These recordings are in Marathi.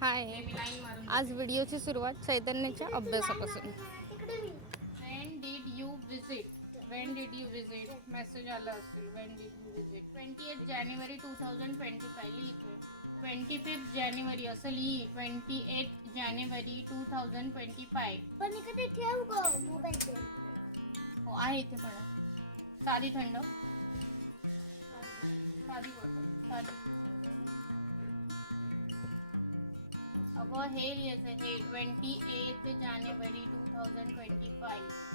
हाय. आज व्हिडिओची सुरुवात चैतन्याच्या अभ्यासापासून. When did you visit? Message आला असेल. When did you visit? 28 जानेवारी 2025 लिहितो. 25 जानेवारी असं लिही. 28 जानेवारी 2025. पण इकडे ठेव गं मोबाईल. हो आहे इथे पण. साधी थंड. साधी बॉटल. साधी. अगं हे लिहायचं हे 28 जानेवारी 2025.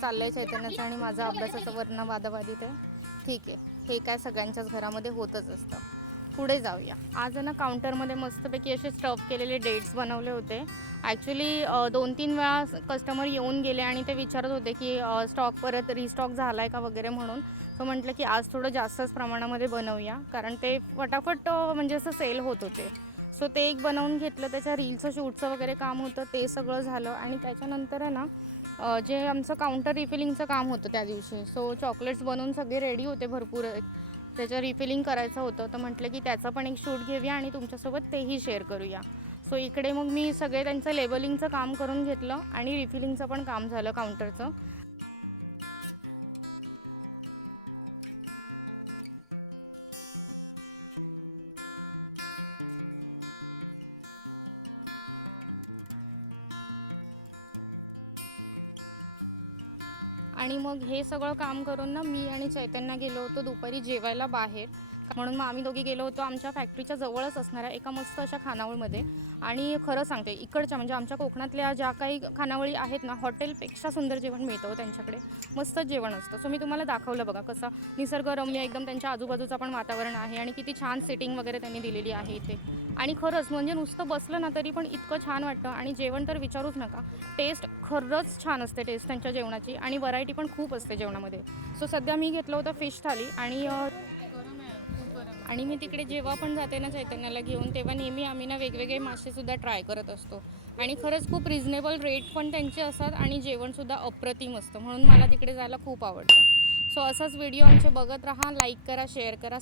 चाललंय चैतन्याचं आणि माझा अभ्यासाचं वर्ण वादावादित आहे. ठीक आहे, हे काय सगळ्यांच्याच घरामध्ये होतच असतं. पुढे जाऊया. आज ना काउंटरमध्ये मस्तपैकी असे स्टफ केलेले डेट्स बनवले होते. ॲक्च्युली 2-3 वेळा कस्टमर येऊन गेले आणि ते विचारत होते की स्टॉक परत रिस्टॉक झाला आहे का वगैरे म्हणून. सो म्हटलं की आज थोडं जास्तच प्रमाणामध्ये बनवूया, कारण ते फटाफट म्हणजे असं सेल होत होते. सो ते एक बनवून घेतलं. त्याच्या रीलचं शूटचं वगैरे काम होतं, ते सगळं झालं. आणि त्याच्यानंतर आहे ना जे आमचं काउंटर रिफिलिंगचं काम होतं त्या दिवशी. सो चॉकलेट्स बनवून सगळे रेडी होते भरपूर. त्याचं रिफिलिंग करायचं होतं, तर म्हटलं की त्याचं पण एक शूट घेऊया आणि तुमच्यासोबत तेही शेअर करूया. सो इकडे मग मी सगळे त्यांचं लेबलिंगचं काम करून घेतलं आणि रिफिलिंगचं पण काम झालं काउंटरचं. आणि मग हे सगळं काम करून ना मी आणि चैतन्य गेलो होतो दुपारी जेवायला बाहेर. म्हणून मग आम्ही दोघी गेलो होतो आमच्या फॅक्टरीच्या जवळच असणाऱ्या एका मस्त अशा खानावळीमध्ये. आणि खरं सांगते, इकडच्या म्हणजे आमच्या कोकणातल्या ज्या काही खानावळी आहेत ना, हॉटेलपेक्षा सुंदर जेवण मिळतं त्यांच्याकडे. मस्त जेवण असतं. सो मी तुम्हाला दाखवलं बघा कसं निसर्गरम्य एकदम त्यांच्या आजूबाजूचं पण वातावरण आहे आणि किती छान सिटिंग वगैरे त्यांनी दिलेली आहे इथे. आणि खरंच म्हणजे नुसतं बसलं ना तरी पण इतकं छान वाटतं. आणि जेवण तर विचारूच नका. टेस्ट खरंच छान असते टेस्ट त्यांच्या जेवणाची, आणि व्हरायटी पण खूप असते जेवणामध्ये. सो सध्या मी घेतलं होतं फिश थाली. आणि मी तिकडे जेव्हा पण जाते ना चैतन्याला घेऊन, तेव्हा नेहमी आम्ही ना वेगवेगळे मासेसुद्धा ट्राय करत असतो. आणि खरंच खूप रिजनेबल रेट पण त्यांचे असतात आणि जेवणसुद्धा अप्रतिम असतं. म्हणून मला तिकडे जायला खूप आवडतं. सो असाच व्हिडिओ आमचे बघत राहा. लाईक करा, शेअर करा.